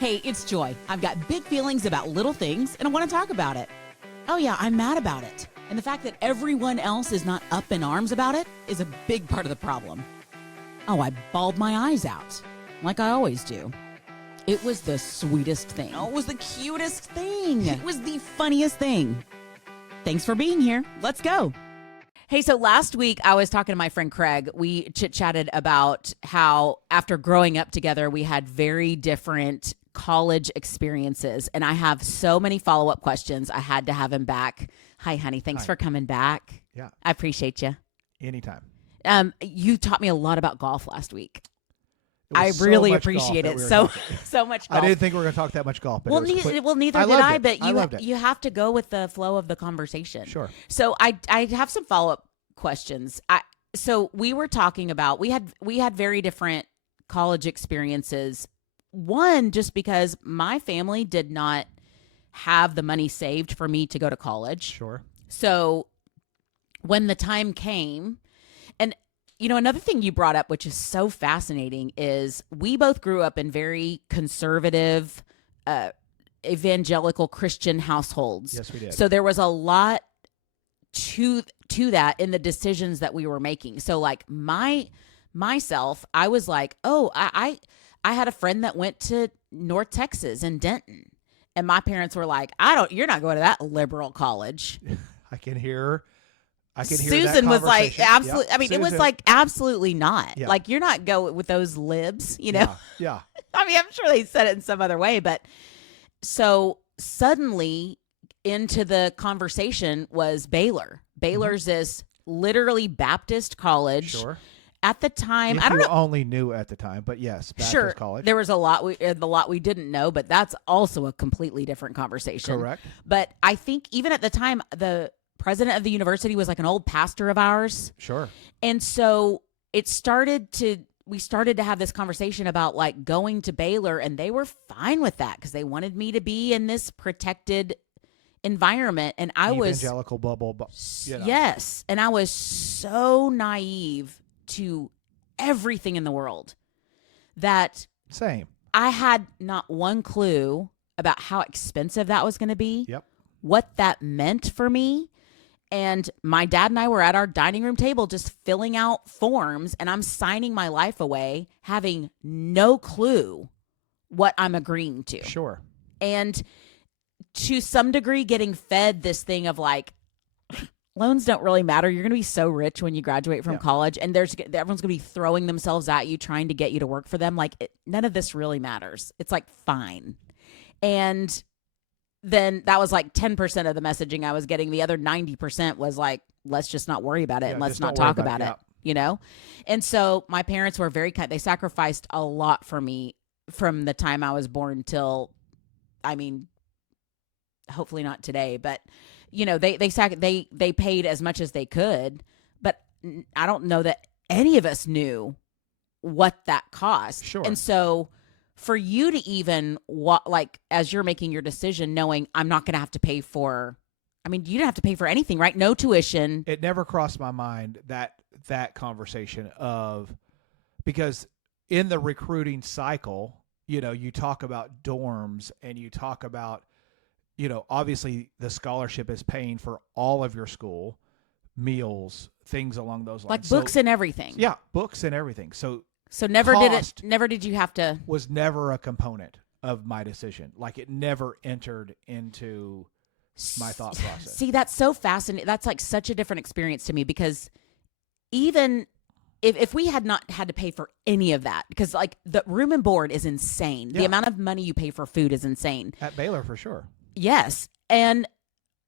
Hey, it's Joy. I've got big feelings about little things, and I want to talk about it. Oh yeah, I'm mad about it. And the fact that everyone else is not up in arms about it is a big part of the problem. Oh, I bawled my eyes out, like I always do. It was the sweetest thing. Oh, it was the cutest thing. It was the funniest thing. Thanks for being here. Let's go. Hey, so last week I was talking to my friend Craig. We chit-chatted about how after growing up together, we had very different college experiences. And I have so many follow-up questions. I had to have him back. Hi, honey. Thanks for coming back. Yeah. I appreciate you. Anytime. You taught me a lot about golf last week. It was I so really much appreciate golf it. that we were So talking. so much golf. I didn't think we were going to talk that much golf. But Well, it was quick. neither I did loved I, it. but I loved it. you have to go with the flow of the conversation. Sure. So I have some follow-up questions. So we were talking about we had very different college experiences. One, just because my family did not have the money saved for me to go to college. Sure. So when the time came, and another thing you brought up, which is so fascinating, is we both grew up in very conservative, evangelical Christian households. Yes, we did. So there was a lot to that in the decisions that we were making. So like myself, I was like, oh, I had a friend that went to North Texas in Denton, and my parents were like, you're not going to that liberal college. I can hear Susan that was like, conversation. absolutely. Yep. I mean, it was Susan. like, absolutely not. Yeah. Like, you're not going with those libs, Yeah. Yeah. I mean, I'm sure they said it in some other way, but so suddenly into the conversation was Baylor. Baylor's this literally Baptist college. Sure. At the time, If I don't you know. only knew at the time, but yes, Baptist Sure, college. there was a lot we didn't know, but that's also a completely different conversation. Correct. But I think even at the time, the president of the university was like an old pastor of ours. Sure. And so we started to have this conversation about like going to Baylor, and they were fine with that because they wanted me to be in this protected environment. And I was evangelical bubble. Yes. And I was so naive to everything in the world that Same. I had not one clue about how expensive that was going to be. Yep. What that meant for me. And my dad and I were at our dining room table just filling out forms, and I'm signing my life away, having no clue what I'm agreeing to. Sure. And to some degree, getting fed this thing of like, loans don't really matter. You're going to be so rich when you graduate from college, and everyone's going to be throwing themselves at you, trying to get you to work for them. Like, none of this really matters. It's like, fine. And then that was like 10% of the messaging I was getting. The other 90% was like, let's just not worry about it and let's not talk about it, And so my parents were very kind. They sacrificed a lot for me from the time I was born till, I mean, hopefully not today, but they paid as much as they could, but I don't know that any of us knew what that cost. Sure. And so for you to even as you're making your decision, knowing I'm not going to have to pay for, I mean, you didn't have to pay for anything, right? No tuition. It never crossed my mind that conversation because in the recruiting cycle, you talk about dorms and you talk about, obviously the scholarship is paying for all of your school, meals, things along those lines. Like books and everything. Yeah, books and everything. So never cost did you have to. Was never a component of my decision. Like it never entered into my thought process. See, that's so fascinating. That's like such a different experience to me because even if we had not had to pay for any of that, because like the room and board is insane. Yeah. The amount of money you pay for food is insane. At Baylor for sure. Yes. And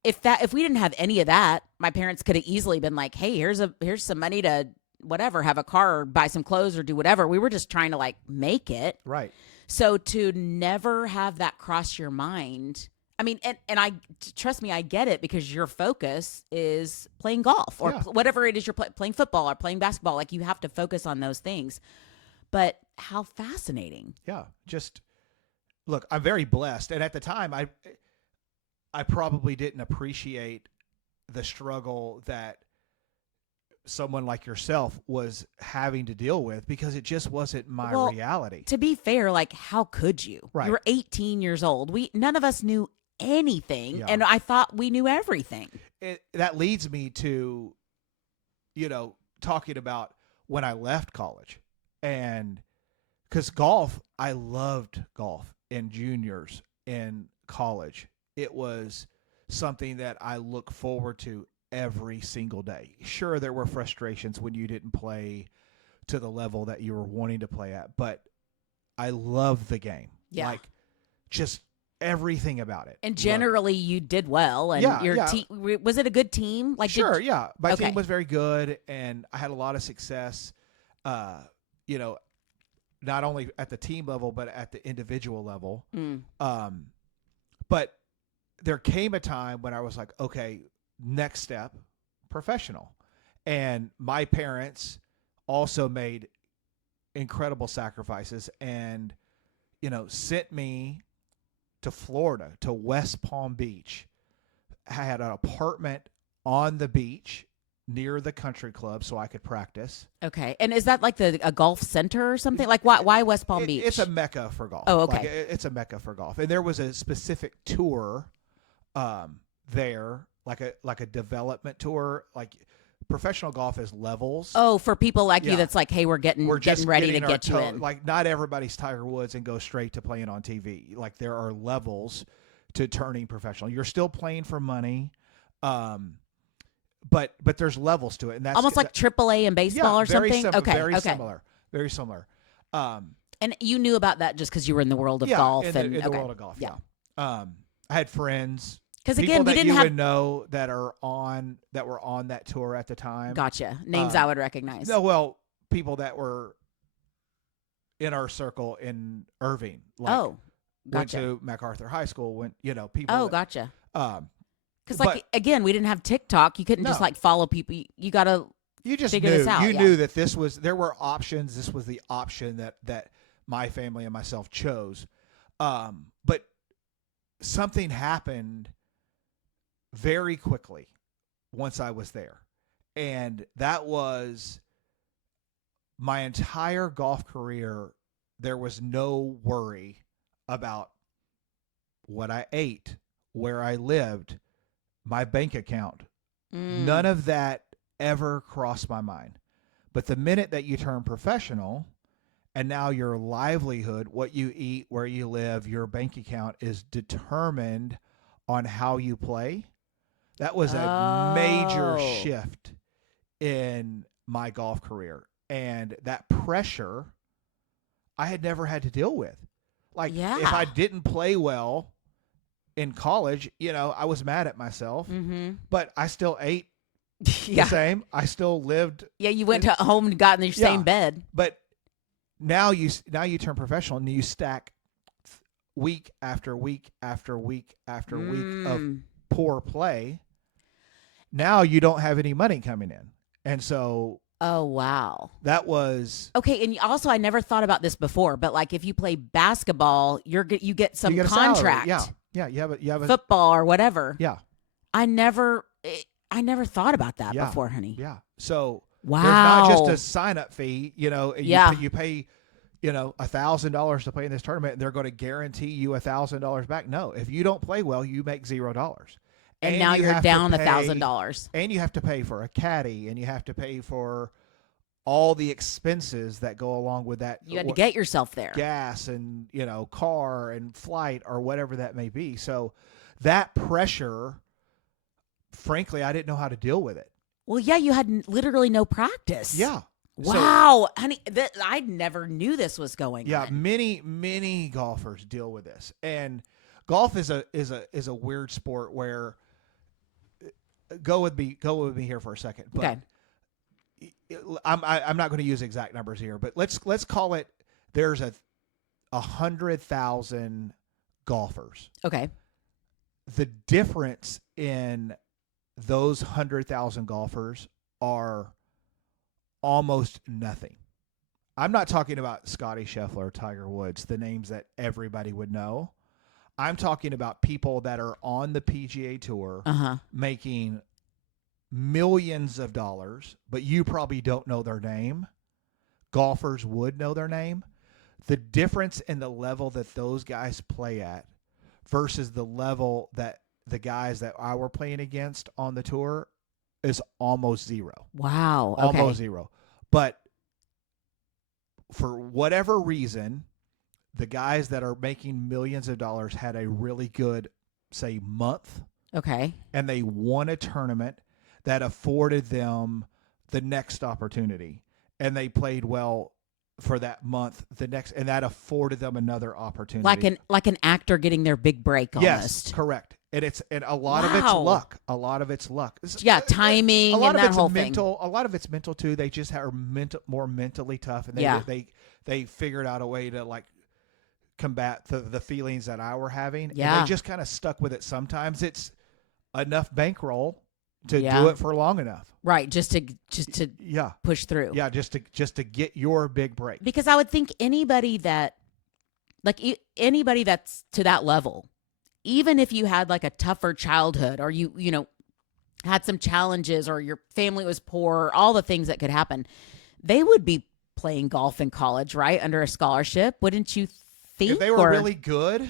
if we didn't have any of that, my parents could have easily been like, hey, here's some money to whatever, have a car or buy some clothes or do whatever. We were just trying to like make it. Right. So to never have that cross your mind, I mean, and I trust me, I get it because your focus is playing golf or whatever it is you're playing football or playing basketball. Like you have to focus on those things. But how fascinating. Yeah. Just look, I'm very blessed. And at the time, I probably didn't appreciate the struggle that someone like yourself was having to deal with, because it just wasn't my Well, reality. To be fair, like, how could you? Right. You were 18 years old. None of us knew anything, Yeah. and I thought we knew everything. That leads me to, talking about when I left college. And because golf, I loved golf in juniors in college. It was something that I look forward to every single day. Sure, there were frustrations when you didn't play to the level that you were wanting to play at, but I love the game. Yeah. Like, just everything about it. And Loved it. generally, you did well. And Yeah, your yeah. team, was it a good team? Like, Sure, yeah. My Okay. team was very good, and I had a lot of success, not only at the team level, but at the individual level. But there came a time when I was like, okay, next step, professional. And my parents also made incredible sacrifices and, sent me to Florida, to West Palm Beach. I had an apartment on the beach near the country club so I could practice. Okay. And is that like a golf center or something? Like, why West Palm Beach? It's a mecca for golf. Oh, okay. Like, it's a mecca for golf. And there was a specific tour there, like a development tour. Like, professional golf is levels. Oh, for people like Yeah. you, that's like, hey, we're We're getting just ready to getting our get you toe- in. Like, not everybody's Tiger Woods and go straight to playing on TV. Like, there are levels to turning professional. You're still playing for money, but there's levels to it, and that's Almost like AAA in baseball or very something? Okay. Very okay. similar. Very similar. And you knew about that just because you were in the world of golf. in and the okay. world of golf. Yeah. Yeah. I had friends. Because People again, we that didn't you have. would know that were on that tour at the time. Gotcha. Names I would recognize. No, well, people that were in our circle in Irving. Like, oh, went gotcha. to MacArthur High School. People. Oh, that, gotcha. Um, Because but- again, we didn't have TikTok. You couldn't just No. like follow people. You got to. you just figure knew. this out, You yeah. knew that there were options. This was the option that my family and myself chose. But something happened very quickly once I was there. And that was my entire golf career. There was no worry about what I ate, where I lived, my bank account. None of that ever crossed my mind. But the minute that you turn professional, and now your livelihood, what you eat, where you live, your bank account is determined on how you play. That was a major Oh. shift in my golf career. And that pressure I had never had to deal with. Like, Yeah. if I didn't play well in college, I was mad at myself, Mm-hmm. but I still ate Yeah. the same. I still lived. Yeah. You went to home and got in your same Yeah. bed. But now you turn professional and you stack week after week after week after week of poor play. Now you don't have any money coming in. And so Oh, wow. that was Okay, and also I never thought about this before, but like if you play basketball, you get some you get a salary. contract. Yeah. Yeah, you have a Football or whatever. yeah. I never thought about that Yeah. before, honey. Yeah. So Wow. there's not just a sign-up fee, Yeah. you pay $1,000 to play in this tournament, and they're going to guarantee you $1,000 back. No, if you don't play well, you make $0. and now you you're have to down pay- $1,000. And you have to pay for a caddy, and you have to pay for all the expenses that go along with that. You had to get yourself there. gas and car and flight or whatever that may be. So that pressure, frankly, I didn't know how to deal with it. Well, yeah, you had literally no practice. Yeah. So- Wow, honey, I never knew this was going Yeah, on. many golfers deal with this, and golf is a weird sport where go with me here for a second. But Okay. I'm not going to use exact numbers here, but let's call it there's 100,000 golfers. Okay. The difference in those 100,000 golfers are almost nothing. I'm not talking about Scotty Scheffler, Tiger Woods, the names that everybody would know. I'm talking about people that are on the PGA Tour Uh-huh. making millions of dollars, but you probably don't know their name. Golfers would know their name. The difference in the level that those guys play at versus the level that the guys that I were playing against on the tour is almost zero. Wow. Okay. Almost zero. But for whatever reason, the guys that are making millions of dollars had a really good, say, month. Okay. And they won a tournament that afforded them the next opportunity. And they played well for that month, and that afforded them another opportunity. Like an actor getting their big break almost. Yes, correct. And a lot of it's luck. A lot of it's luck. Yeah, timing and that whole thing. A lot of it's mental too. They just are more mentally tough, and they figured out a way to like combat the feelings that I were having. Yeah. And they just kind of stuck with it. Sometimes it's enough bankroll to do it for long enough. Right, just to push through. Yeah, just to get your big break. Because I would think anybody that's to that level, even if you had like a tougher childhood or you had some challenges or your family was poor, all the things that could happen, they would be playing golf in college, right? Under a scholarship, wouldn't you think? If they were really good,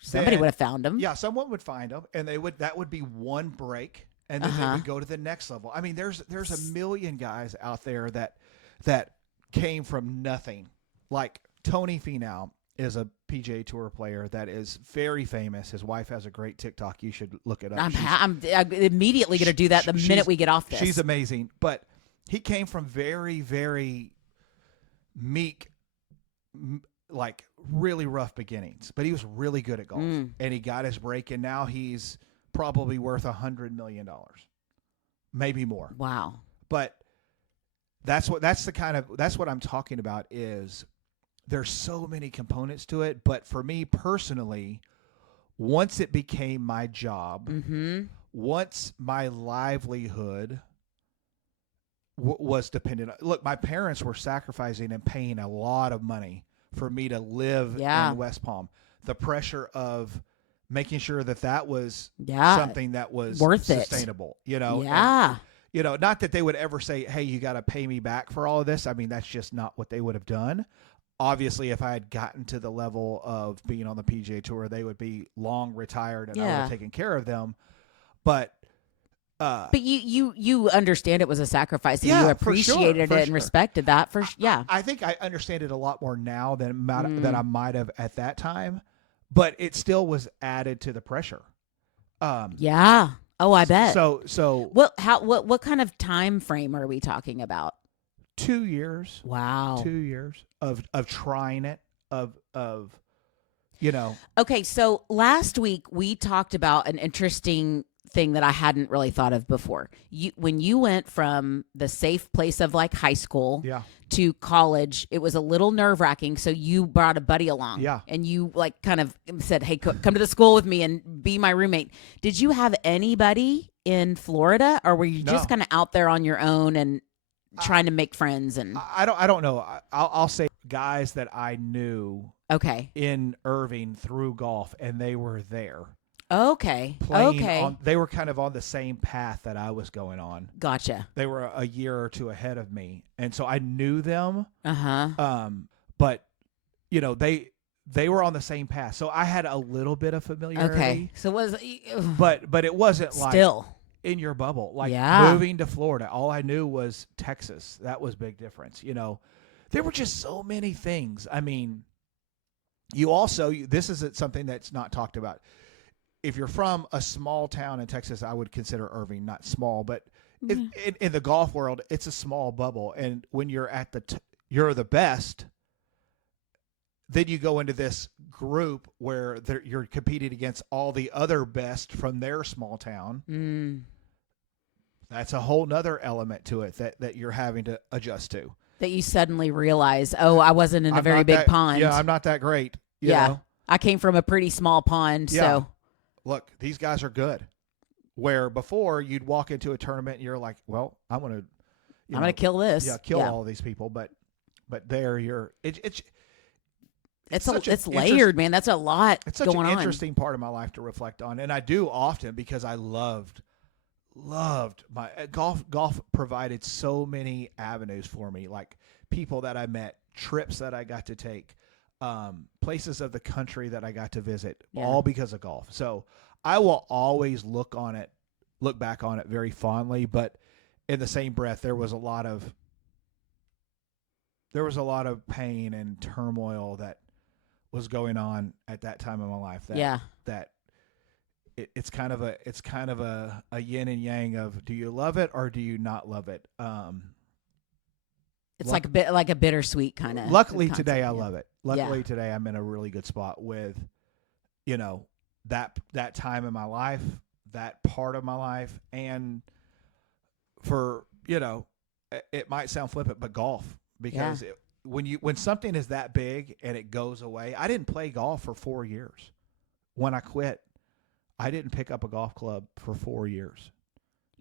somebody would have found them. Yeah, someone would find them, and that would be one break. And then they would go to the next level. I mean, there's a million guys out there that came from nothing. Like Tony Finau is a PGA Tour player that is very famous. His wife has a great TikTok. You should look it up. I'm immediately going to do that the minute we get off this. She's amazing. But he came from very, very meek, like really rough beginnings. But he was really good at golf. And he got his break, and now he's probably worth $100 million, maybe more. Wow. But that's what I'm talking about is there's so many components to it. But for me personally, once it became my job, once my livelihood was dependent on, look, my parents were sacrificing and paying a lot of money for me to live in West Palm. The pressure of making sure that was something that was worth sustainable, Yeah. And, not that they would ever say, hey, you got to pay me back for all of this. I mean, that's just not what they would have done. Obviously, if I had gotten to the level of being on the PGA Tour, they would be long retired and I would have taken care of them. But you understand it was a sacrifice and you appreciated it and respected that. I think I understand it a lot more now than I might have at that time. But it still was added to the pressure. Yeah. Oh, I bet. So what kind of time frame are we talking about? 2 years. Wow. 2 years of trying it, of Okay, so last week we talked about an interesting thing that I hadn't really thought of before. When you went from the safe place of like high school to college, it was a little nerve-wracking, so you brought a buddy along. Yeah. And you like kind of said, hey, come to the school with me and be my roommate. Did you have anybody in Florida, or were you just kind of out there on your own and trying to make friends? And I don't know. I'll say guys that I knew in Irving through golf, and they were there. Okay. They were kind of on the same path that I was going on. Gotcha. They were a year or two ahead of me, and so I knew them. But they were on the same path, so I had a little bit of familiarity. Okay. So it was, but it wasn't still like in your bubble. Like moving to Florida, all I knew was Texas. That was a big difference. There were just so many things. I mean, this is something that's not talked about. If you're from a small town in Texas, I would consider Irving not small, but in the golf world, it's a small bubble. And when you're at you're the best, then you go into this group where you're competing against all the other best from their small town. That's a whole nother element to it that you're having to adjust to. That you suddenly realize, I wasn't in a very big pond. Yeah, I'm not that great. You know? I came from a pretty small pond, so. Look, these guys are good. Where before you'd walk into a tournament and you're like, well, I'm going to kill this. Yeah, kill all these people. But there it's layered, man. That's a lot it's such going an on. Interesting part of my life to reflect on. And I do often because I loved loved my golf provided so many avenues for me, like people that I met, trips that I got to take, places of the country that I got to visit, all because of golf. So I will always look back on it very fondly, but in the same breath, there was a lot of pain and turmoil that was going on at that time of my life. That it's kind of a yin and yang of, do you love it or do you not love it? It's like a bittersweet kind of. Luckily today I love it. Luckily today I'm in a really good spot with, that time in my life, that part of my life, and for, it might sound flippant, but golf, because when something is that big and it goes away, I didn't play golf for 4 years. When I quit, I didn't pick up a golf club for 4 years.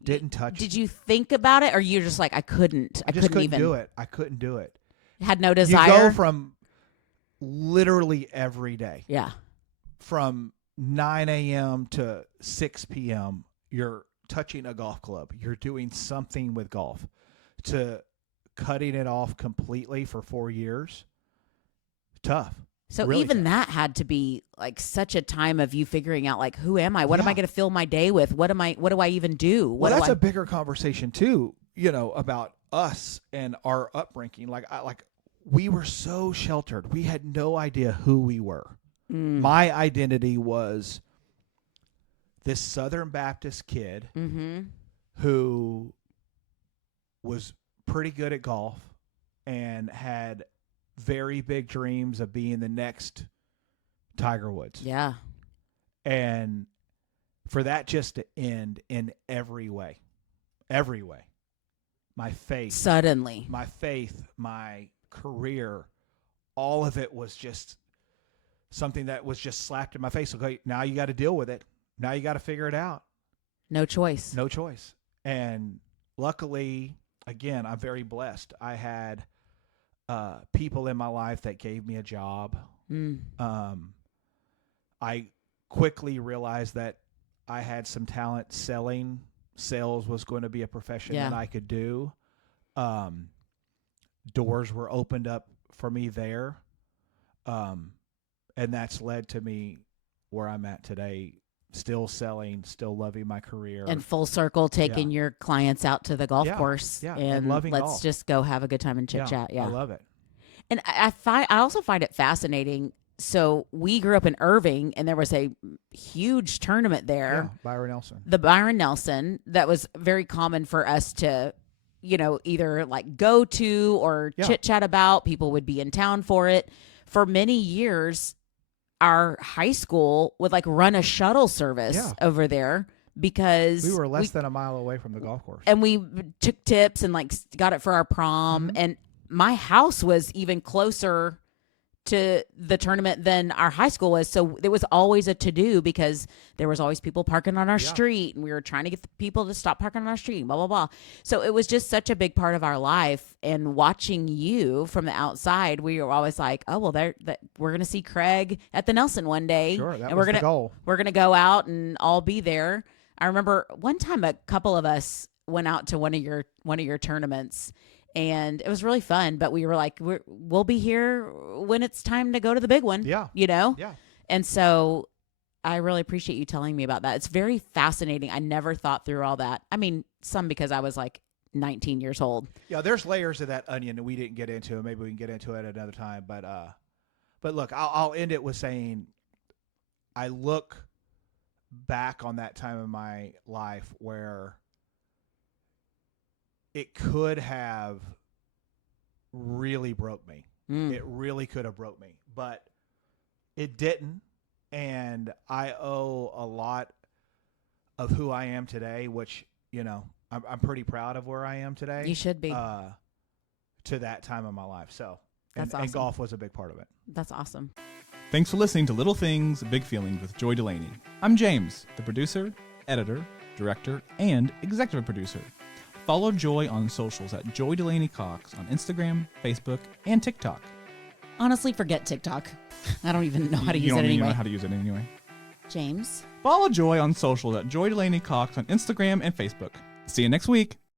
Didn't touch it. Did you think about it, or you're just like, I couldn't even do it. I couldn't do it. Had no desire. You go from literally every day. Yeah. From 9 a.m. to 6 p.m., you're touching a golf club. You're doing something with golf. To cutting it off completely for 4 years, tough. So really even tough. that had to be like such a time of you figuring out, like, who am I? What am I going to fill my day with? What do I even do? That's a bigger conversation too, about us and our upbringing. Like we were so sheltered. We had no idea who we were. My identity was this Southern Baptist kid who was pretty good at golf and had very big dreams of being the next Tiger Woods. Yeah. And for that just to end in every way, my faith, suddenly, my career, all of it was just something that was just slapped in my face. Okay, now you got to deal with it. Now you got to figure it out. No choice. And luckily, again, I'm very blessed. I had people in my life that gave me a job. I quickly realized that I had some talent selling. Sales was going to be a profession that I could do. Doors were opened up for me there. And that's led to me where I'm at today, still selling, still loving my career. And full circle, taking your clients out to the golf course. Yeah, and loving let's golf. just go have a good time and chit chat. Yeah. I love it. And I also find it fascinating. So we grew up in Irving, and there was a huge tournament there. Yeah, Byron Nelson. The Byron Nelson, that was very common for us to, either like go to or chit chat about. People would be in town for it. For many years, our high school would like run a shuttle service over there because we were less than a mile away from the golf course. And we took tips and like got it for our prom. And my house was even closer to the tournament than our high school was. So it was always a to-do because there was always people parking on our street, and we were trying to get the people to stop parking on our street, blah, blah, blah. So it was just such a big part of our life. And watching you from the outside, we were always like, oh, well, we're going to see Craig at the Nelson one day. Sure, that and was the goal. We're going to go out and all be there. I remember one time a couple of us went out to one of your tournaments, and it was really fun, but we were like, we'll be here when it's time to go to the big one. Yeah. Yeah. And so I really appreciate you telling me about that. It's very fascinating. I never thought through all that. I mean, some because I was like 19 years old. Yeah, there's layers of that onion that we didn't get into. Maybe we can get into it another time. But look, I'll end it with saying I look back on that time in my life where it could have really broke me. It really could have broke me, but it didn't. And I owe a lot of who I am today, which, I'm pretty proud of where I am today. You should be. To that time of my life. So, That's awesome. And golf was a big part of it. That's awesome. Thanks for listening to Little Things, Big Feelings with Joy Delaney. I'm James, the producer, editor, director, and executive producer. Follow Joy on socials at Joy Delaney Cox on Instagram, Facebook, and TikTok. Honestly, forget TikTok. I don't even know how to use it You don't even anyway. know how to use it anyway. James. Follow Joy on socials at Joy Delaney Cox on Instagram and Facebook. See you next week.